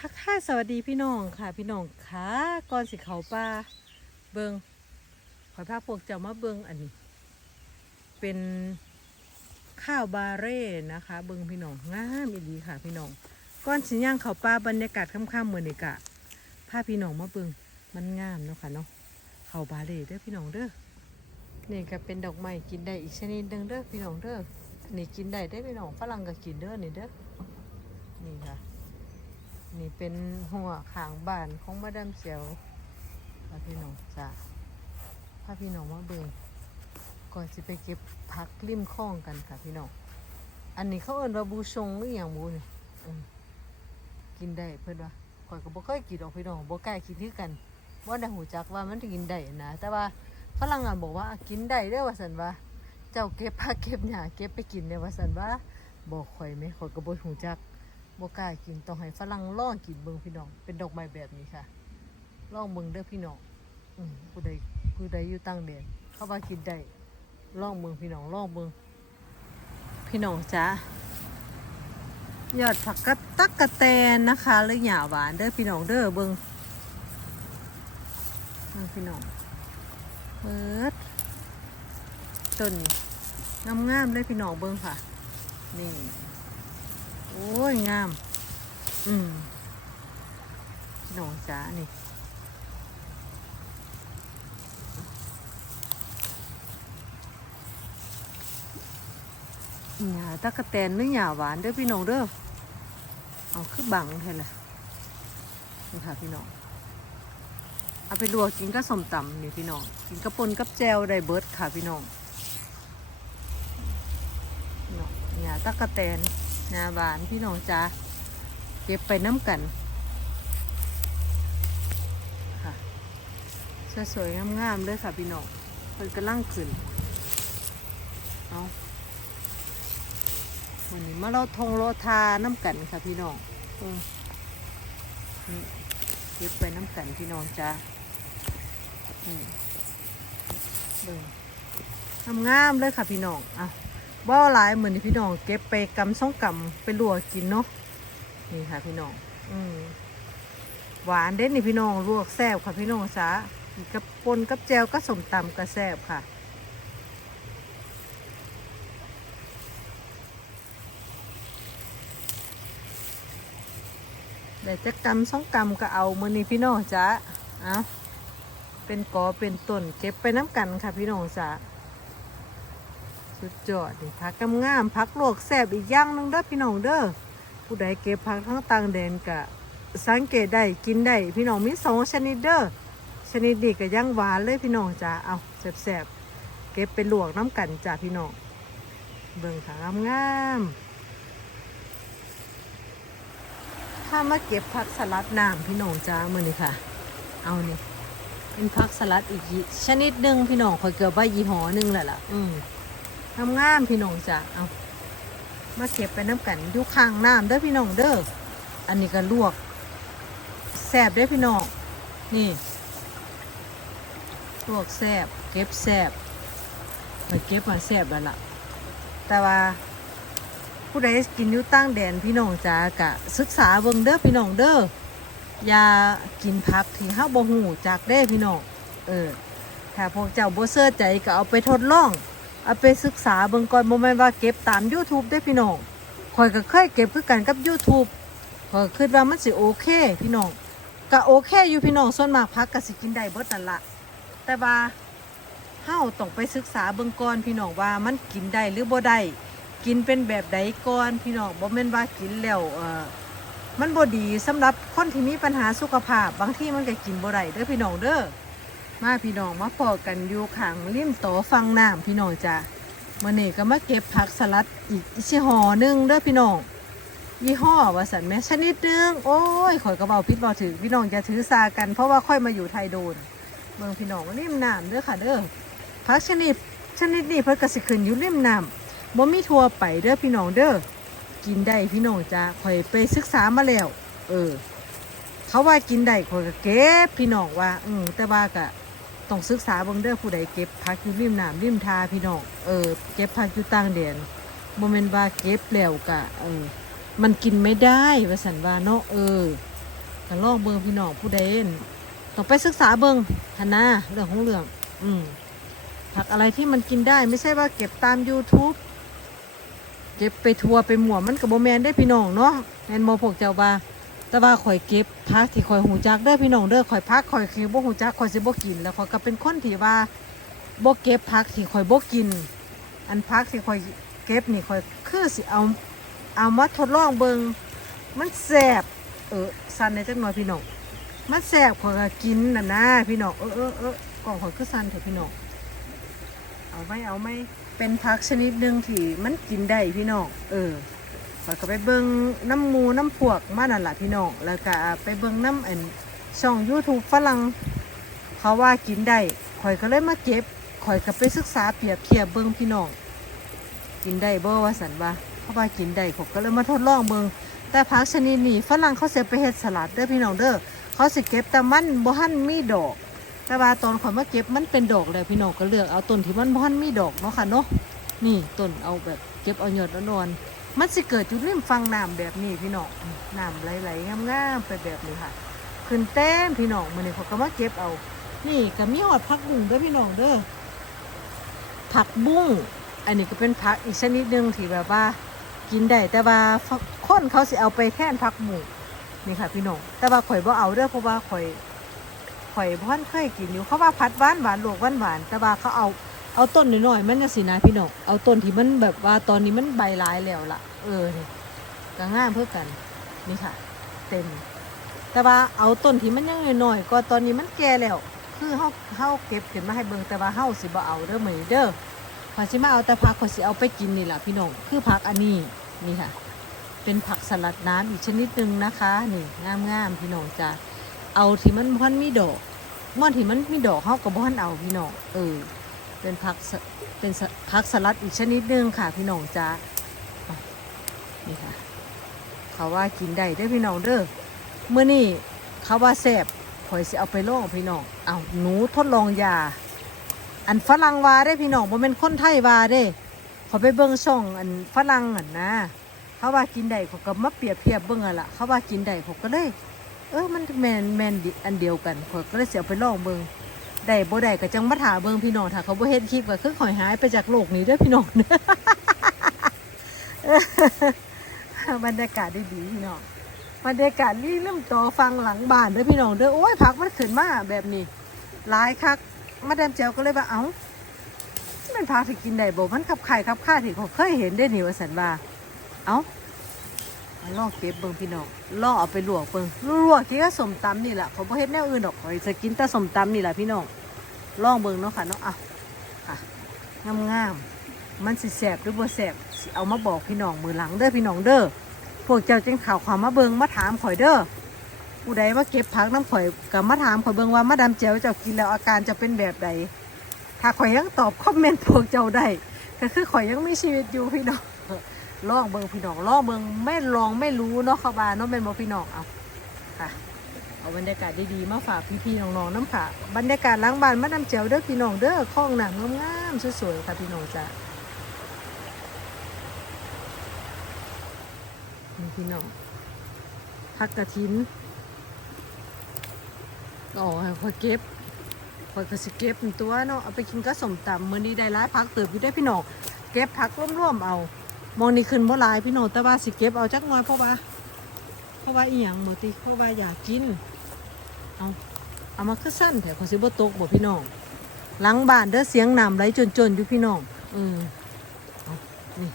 ทักทายสวัสดีพี่น้องค่ะ พี่น้องค่ะก่อนสิเขาป่าเบิงขอพาพวกเจ้ามาเบิงอันนี้ เป็นข้าวบาเร่นะคะ เบิงพี่น้องงามอีดีค่ะ พี่น้องก่อนสิย่างเขาป่าบรรยากาศค่ำๆเหมือนเด็กะพาพี่น้องมาเบิงมันงามเนาะค่ะเนาะเขาบาเร่เด้อพี่น้องเด้อนี่ก็เป็นดอกไม้กินได้อีกชนิดหนึงเด้อพี่น้องเด้อนี่กินได้ได้อพี่น้องฝรั่งก็กินเด้อนี่เด้อนี่ค่ะ นี่เป็นหัวขางบ้านของมาดามเสียวพาพี่น้องจ้าพาพี่น้องมาเบิ่งก่อนสิไปเก็บผักริมคลองกันค่ะพี่น้อง อันนี้เขาเอิ้นว่าบูชงหรืออย่างบูนี่กินได้เพิ่อนว่าข่อยก็บ่เคยกินดอกพี่น้องบ่กล้ากินคือกันบ่ได้หูจักว่ามันกินได้นะ แต่ว่าฝรั่งอะบอกว่ากินได้เด้ว่าซั่นว่า เจ้าเก็บผักเก็บหญ้าเก็บไปกินเด้ว่าซั่นว่าบอกข่อยไหมข่อยก็บ่หูจัก บกล้ากินต้องให้ฝรั่งล่องกินเบิงพี่น้อง เป็นดอกไม้แบบนี้ค่ะล่องเบิงเด้อพี่น้องอืมผู้ใดผู้ใดอยู่ต่างแดนเขาว่ากินได้ล่องเบิงพี่น้องล่องเบิงพี่น้องจ้ายอดผักกะตักกะแตนนะคะหรือหญ้าหวานเด้อพี่น้องเด้อเบิงเบิงพี่น้องเปิดต้นนี้งามๆเลยพี่น้องเบิงค่ะ นี่ โอ้ย งาม อืมหนองจ้านี่หยาตะกะแตนไม่หยาหวานเด้อพี่น้องเด้อ เอาคือบังแค่ละนี่ค่ะพี่น้อง เอาไปลวกกินก็สมตำนี่พี่น้อง กินกระปนกับแจวได้เบิร์ดค่ะพี่น้องพี่น้องหยาตะกะแตน นาบานพี่น้องจ้าเก็บไปน้ำกันค่ะสวยๆงามๆเลยค่ะพี่น้องเพิ่นกำลังขึ้นเอาวันนี้มาเราทงโลทาน้ำกันค่ะพี่น้องเออนี่เก็บไปน้ำกันพี่น้องจ้าอืมเบิ่งงามๆเลยค่ะพี่น้องอะ บ่หลายเหมือนที่พี่น้องเก็บไปกำซ่องกำไปลวกกินเนาะนี่ค่ะพี่น้อง อืมหวานเด็ดนี่พี่น้องลวกแซ่บค่ะพี่น้องจ้ากับปนกับแจวก็สมตำก็แซ่บค่ะเดี๋ยวจะกำซ่องกำก็เอามือนี้พี่น้องจ้าเอาเป็นกอเป็นต้นเก็บไปน้ำกันค่ะพี่น้องจ้า สุดยอดนี่พักกำงามพักโลกแสบอีกอย่างนึงเด้อพี่น้องเด้อผู้ใดเก็บพักทั้งต่างแดนกะ สังเกตได้กินได้พี่น้องมีสองชนิดเด้อชนิดนี้ก็ย่างหวานเลยพี่น้องจ้าเอาแสบๆเก็บไปลวกน้ำกันจ้าพี่น้องเบิ่งค่ะงามถ้ามาเก็บผักสลัดน้ำพี่น้องจ้ามือนี่ค่ะ เอานี่เป็นผักสลัดอีกชนิดหนึ่งพี่น้องคอยเกือบว่ายี่ห้อหนึ่งแหละล่ะ อืม ทำงามพี่น้องจ้ะเอามาเก็บไปน้ำกันอยู่ข้างน้ำเด้อพี่น้องเด้ออันนี้ก็ลวกแซบเด้อพี่น้องนี่ลวกแซบเก็บแซบไปเก็บมาแซบแล้วล่ะ แต่ว่าผู้ใดกินอยู่ตั้งแดนพี่น้องจ้ากะศึกษาเบิ่งเด้อพี่น้องเด้ออย่ากินผักที่ห้าบ่หูจากเด้อพี่น้องเออถ้าพวกเจ้าบ่เสื้อใจก็เอาไปทดลอง เอาไปศึกษาเบิ่งก่อนบ่แม่นว่าเก็บตาม YouTube ได้พี่น้องข่อยก็เคยเก็บคือกันกับ YouTube ข่อยคิดว่ามันสิโอเคพี่น้องก็โอเคอยู่พี่น้องส่วนมากพักก็สิกินได้เบิดนั่นละแต่ว่าเฮาต้องไปศึกษาเบิ่งก่อนพี่น้องว่ามันกินได้หรือบ่ได้กินเป็นแบบใดก่อนพี่น้องบ่แม่นว่ากินแล้วเอ่อมันบ่ดีสำหรับคนที่มีปัญหาสุขภาพ บางที่มันก็กินบ่ได้เด้อพี่น้องเด้อ มาพี่น้องมาพอกันอยู่ข้างริมโตฟังน้ำพี่น้องจ้ะมื่อนี้ก็มาเก็บผักสลัดอีกชิห่อนึงเด้อพี่น้องยี่ห้อว่าสันแม่ชนิดนึงโอ้ยข่อยกระเบาพิษบาถือพี่น้องจะถือซากัน เพราะว่าค่อยมาอยู่ไทยโดนเมืองพี่น้องริมน้ำเด้อค่ะเด้อผักชนิดชนิดนี้เพิ่นก็สิขึ้นอยู่ริมน้ำบ่มีทัวไปเด้อพี่น้องเด้อกินได้พี่น้องจ้ะข่อยไปศึกษามาแล้ว เออ เขาว่ากินได้ข่อยก็เก็บพี่น้องว่า อืมแต่ว่าก็ ต้องศึกษาเบิ่งเด้อผู้ใดเก็บผักอยู่ริมน้ำริมทาพี่น้องเออเก็บผักอยู่ต่างแดนบ่แม่นว่าเก็บแล้วก็เออ มันกินไม่ได้ว่าสันว่าเนาะเออก็ลองเบิ่งพี่น้องผู้ใดเห็นต้องไปศึกษาเบิ่งหนนะเรื่องของเรื่อง อืมผักอะไรที่มันกินได้ไม่ใช่ว่าเก็บตาม YouTube เก็บไปทัวไปหมั่วมันกับโบแมนได้พี่น้องเนาะแมนโมพวกเจ้าว่า แต่ว่าข่อยเก็บพักที่ข่อยหูจักเด้อพี่น้องเด้อข่อยพักข่อยคือบ่หูจักข่อยสิบ่กิน แล้วข่อยก็เป็นคนที่ว่าบ่เก็บพักที่ข่อยบ่กิน อันพักที่ข่อยเก็บนี่ข่อยคือสิเอาเอามาทดลองเบิ่งมันแซ่บเออสั่นในจักหน่อยพี่น้องมันแซ่บข่อยก็กินน่ะนะพี่น้องเออเออเออกล่องข่อยคือสั่นเถอะพี่น้องเอาไหมเอาไหมเป็นพักชนิดหนึ่งที่มันกินได้พี่น้องเออ ข่อยก็ไปเบิ่งน้ำมูน้ำพวกมานั่นล่ะพี่น้องแล้วก็ไปเบิ่งน้ำอันช่อง YouTube ฝรั่งเขาว่ากินได้ข่อยก็เลยมาเก็บข่อยก็ไปศึกษาเปรียบเทียบเบิ่งพี่น้องกินได้บ่ว่าสันว่าเขาว่ากินได้ผมก็เลยมาทดลองเบิ่งแต่ผักชนิดนี้ฝรั่งเขาเสียไปเฮ็ดสลัดเด้อพี่น้องเด้อเขาสิเก็บแต่มันบ่ทันมีดอก แต่ว่าตอนข่อยมาเก็บมันเป็นดอกแล้วพี่น้องก็เลือกเอาต้นที่มันบ่ทันมีดอกเนาะค่ะเนาะนี่ต้นเอาแบบเก็บเอาหยอดอ่อนๆ มันสิเกิดจุดริมฟังน้ำแบบนี้พี่น้องน้ำไหลๆงามๆไปแบบนี้ค่ะขึ้นเต้มพี่น้องมื้อนี้เขาก็มาเก็บเอา นี่ก็มีหอดผักบุ้งด้อพี่น้องเด้อผักบุ้งอันนี้ก็เป็นผักอีกชนิดหนึ่งที่แบบว่า กินได้แต่ว่าคนเขาสิเอาไปแทนผักหมูนี่ค่ะพี่น้องแต่ว่าข่อยบ่เอาเด้อเพราะว่าข่อยข่อยพ่อนเคยกินอยู่เขาว่าผัดหวานหวานลวกหวานหวานแต่ว่าเขาเอา เอาต้นน้อยๆมันจะสินะพี่น้องเอาต้นที่มันแบบว่าตอนนี้มันใบหลายแล้วล่ะ เออนี่ก็ง่ายเพื่อกันนี่ค่ะ เต็ม แต่ว่าเอาต้นที่มันยังน้อยๆก็ตอนนี้มันแก่แล้วคือเฮาเฮาเก็บขึ้นมาให้เบิ่งแต่ว่าเฮาสิบ่เอาเด้อมื้อเด้อขอสิมาเอาแต่ผักขอสิเอาไปกินนี่ล่ะพี่น้องคือผักอันนี้นี่ค่ะ เป็นผักสลัดน้ำอีกชนิดหนึ่งนะคะนี่งามๆพี่น้องจ้ะเอาที่มันบ่ทันมีดอกม่อนที่มันมีดอกเฮาก็บ่ทันเอาพี่น้องเออ เป็นผักเป็นผักสลัดอีกชนิดหนึ่งค่ะพี่น้องจ้านี่ค่ะ เขาว่ากินได้เด้พี่น้องเด้อเมื่อนี่เขาว่าแซ่บข่อยสิเอาไปลองพี่น้องเอาหนูทดลองยา อันฝรั่งวาได้พี่น้องบ่แม่นคนไทยวาเด้เขาไปเบิ่งช่องอันฝรั่งอันนะเขาว่ากินได้เขาก็มาเปรียบเทียบเบิ่งอะล่ะเขาว่ากินได้ผมก็เลย เออมันแมนแมนอันเดียวกันข่อก็เลยเสียไปลองเบิ่ง ได้บ่ได้ก็จังมาถาเบิ่งพี่น้องถ้าเขาบ่เฮ็ดคลิปก็คือข่อยหายไปจากโลกนี้เด้อพี่น้องบรรยากาศดีๆพี่น้องบรรยากาศนี่เริ่มต่อฟังหลังบ้านเด้อพี่น้องเด้อโอ้ยผักมันขึ้นมาแบบนี้หลายคักมาดามเจียวก็เลยว่าเอ้ามันผักที่กินได้บ่มันขับไข่ขับข้าที่เขาเคยเห็นได้นี่ว่าสันว่าเอ้า ลองเก็บเบิ่งพี่น้องลองเอาไปลวกเบิ่งลวกกินกับสมตำนี่แหละเขาบ่เฮ็ดแนวอื่นดอกเขาจะกินแต่สมตำนี่แหละพี่น้องลองเบิ่งเนาะค่ะเนาะอะค่ะงามๆมันสิแสบหรือบ่แสบสเอามาบอกพี่น้องมือหลังเด้อพี่น้องเด้อพวกเจ้าจึงข่าวความมาเบิ่งมาถามข่อยเด้อผู้ใดมาเก็บผักน้ำข่อยกับมาถามข่อยเบิ่งว่ามาดามเจียวเจ้ากินแล้วอาการจะเป็นแบบใดถ้าข่อยยังตอบคอมเมนต์พวกเจ้าได้ก็คือข่อยยังมีชีวิตอยู่พี่น้อง ลองเบิงพี่น้องลองเบิงไม่ลองไม่รู้เนาะเขาบาเนาะเป็นบ่พี่น้องเอาค่ะ เอาบรรยากาศดีๆมาฝากพี่ๆน้องๆน้ำค่ะบรรยากาศล้างบ้านมาดำเจียวเด้อพี่น้องเด้อคลองหนังงามๆสวยๆค่ะพี่น้องจ้ะนี่พี่น้องผักกระถินอ๋อให้ค่อยเก็บคอยก็สิเก็บตัวเนาะเอาไปกินก็สมตำมื้อนี้ได้ร้ายผักเติบอยู่ได้พี่น้องเก็บผักร่วมๆเอา มองนี่ขึ้นบ่หลายพี่น้องแต่ว่าสิเก็บเอาจักหน่อยเพราะว่า เพราะว่าอีหยังหมติเพราะว่าอยากกิน เอาเอามาคือสั้นแต่ขอยสิบ่ตกบ่พี่น้องหลังบ้านเด้อเสียงน้ำไหลจนๆอยู่พี่น้องอืมเอนี่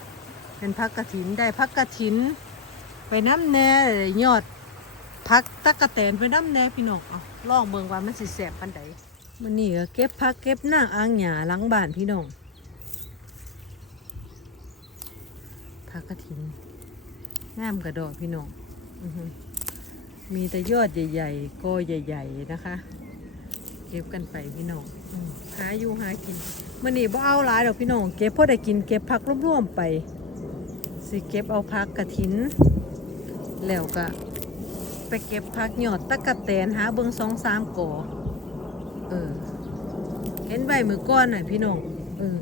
เป็นพักกระถินได้พักกระถิน ไปน้ำแน่ยอดพักตะกะแตนไปน้ำแน่พี่น้องเอาลองเบิ่งว่ามันสิแสบปานใดมันนี่ก็เก็บพักเก็บหน้าอ่างหญ้าหลังบ้านพี่น้อง ผั กินงามกระดอกพี่น้องมีแต่ยอดใหญ่ๆกอใหญ่ ๆ นะคะ เก็บกันไปพี่น้องหาอยู่หากินมันนี่บ่เอาหลายดอกพี่น้องเก็บพอได้กินเก็บผักร่วมๆไปสิเก็บเอาผักกระถิน แล้วก็ไปเก็บผักหยอดตะกะแตนหาเบิงสองสามกอเออเห็นใบมือก้อนหน่อยพี่น้องเออ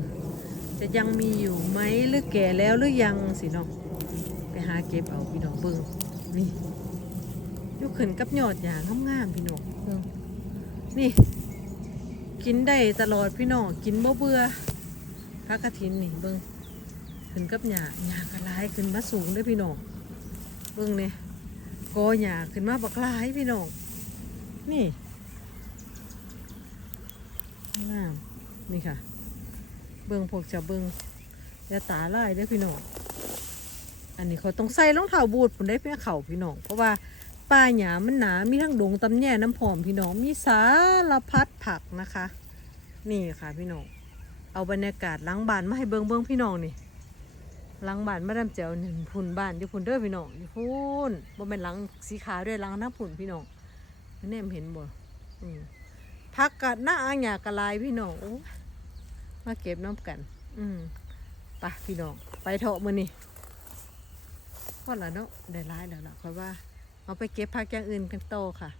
จะยังมีอยู่ไหมหรือแก่แล้วหรือยังสินาะไป หาเก็บเอาพี่น้องเบิ่งนี่ยู่ขึ้นกับยอดหญ้างงามๆพี่น้องเบิ่งนี่ กินได้ตลอดพี่น้องกินบ่เบื่อพักกระถินนี่เบิ่งขึ้นกับหญ้าหญ้ากระลายขึ้นมาสูงเด้พี่น้องเบิ่งนี่กอหญ้าขึ้นมาบักลายพี่น้องนี่งามนี่ค่ะ เบิ่งพวกจะเบิ่งอย่าตาไลายเด้พี่น้อง อันนี้เขาต้องใส่รองเท้าบูทผมได้เพื่อเข่าพี่น้อง เพราะว่าป่าหญ้ามันหนา มีทั้งดงตำแย่น้ำหอมพี่น้อง มีสารพัดผักนะคะ นี่ค่ะพี่น้อง เอาบรรยากาศล้างบ้านมาให้เบิงเบิงพี่น้องนี่ล้างบ้านมาดามแจ๋วหนึ่งพุ่นบ้านอยู่พุ่นเด้อพี่น้องอยู่พุ่นบ่เป็นหลังสีขาวด้วยหลังหน้าพุ่นพี่น้องแนมเห็นบ่อืมพักกัดหน้าอ่างหยากระลายพี่น้องมาเก็บน้ำกัน อืมไปพี่น้อง ไปเถอะมื้อนี้ อละเนาะได้ร้ายแล้วล่ะค่อยว่า เอาไปเก็บพักอย่างอื่นกันโตค่ะ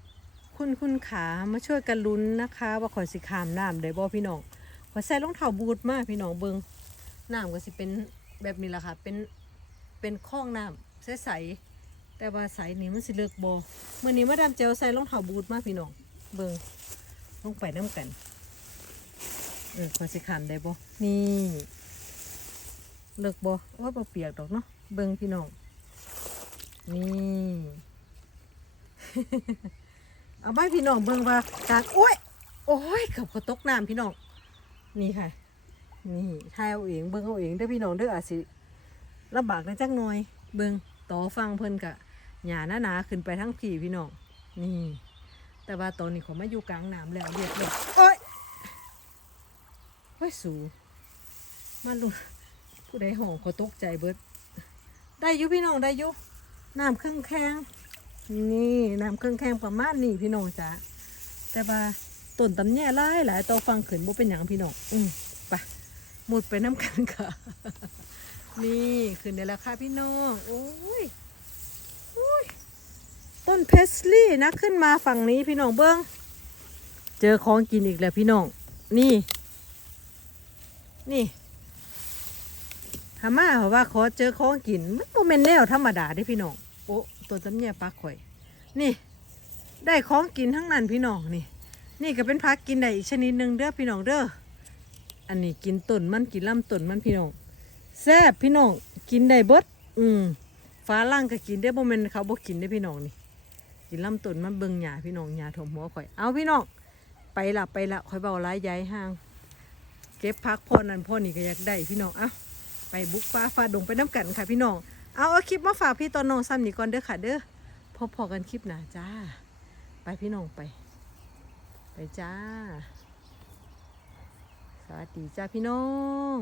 คุณคุณขามาช่วยกันลุ้นนะคะ ว่าข่อยสิขามน้ำได้บ่พี่น้องข่อยใส่รองเท้าบูทมากพี่น้องเบิงน้ำก็สิเป็นแบบนี้แหละค่ะ เป็นเป็นคลองน้ำใสๆแต่ว่าใสนี่มันสิเลิกบ่เมื่อนี้มาดามเจลใส่รองเท้าบูทมากพี่น้องเบิงลงไปน้ำกันเออขอยสิขามได้บ่นี่เลิกบ่ว่าบ่เปียกดอกเนาะเบิงพี่น้อง นี่ เอาไว้พี่น้องเบิ่งว่าการโอ้ย โอ้ยเกือบเขาตกน้ำพี่น้อง นี่ค่ะ นี่ทายเอาเองเบิ่งเอาเองเด้พี่น้องเด้ออาจสิลำบากในจักหน่อย เบิ่งต่อฟังเพิ่นกะหญ้าหนาขึ้นไปทั้งผีพี่น้อง นี่ แต่ว่าตอนนี้เขามาอยู่กลางน้ำแล้วเรียบร้อยโอ้ยโอ้ยสูมาลุผู้ใดห้องขาตกใจเบิด ได้ยู่พี่น้องได้ยู่ น้ำเครื่องแข็งนี่น้ำเครื่องแข็งประมาณนี้พี่น้องจ้ะแต่ว่าต้นตำแย่หลายหลายต่อฟังขืนบ่เป็นหยังพี่น้องอืมไปหมุดไปน้ำกันค่ะ นี่ขึ้นได้แล้วค่ะพี่น้องโอ้ยโอ้ยต้นเพสลี่นะขึ้นมาฝั่งนี้พี่น้องเบิ้งเจอของกินอีกแล้วพี่น้อง นี่ นี่ ฮามาเพราะว่าขอเจอของกินมันโมเมนแนวธรรมดาเด้พี่น้องโอ้ตัวจำเนี่ยปลาข่อย นี่ ได้ของกินทั้งนั้นพี่น้องนี่ นี่ก็เป็นพักกินได้อีกชนิดหนึ่งเด้อพี่น้องเด้ออันนี้กินต้นมันกินลำต้นมันพี่น้องแซ่บพี่น้องกินได้เบิดอืมฟ้าล่างก็กินได้บ่แม่นเขาบ่กินได้พี่น้องนี่ กินลำต้นมันเบิ่งหญ้าพี่น้องหญ้าถมหัวข่อยเอาพี่น้องไปละไปละข่อยเบาหลายย้ายห่าง เก็บพักพ่อนั่นพ่อนี่ก็อยากได้พี่น้องเอ้า ไปบุกฟ้าฟ้าดงไปน้ำกันค่ะพี่น้อง เอาเอาคลิปมาฝากพี่ตอนน้องซ้ำนี่ก่อนเด้อค่ะเด้อพบพอกันคลิปหน้าจ้า ไปพี่น้องไป ไปจ้า สวัสดีจ้าพี่น้อง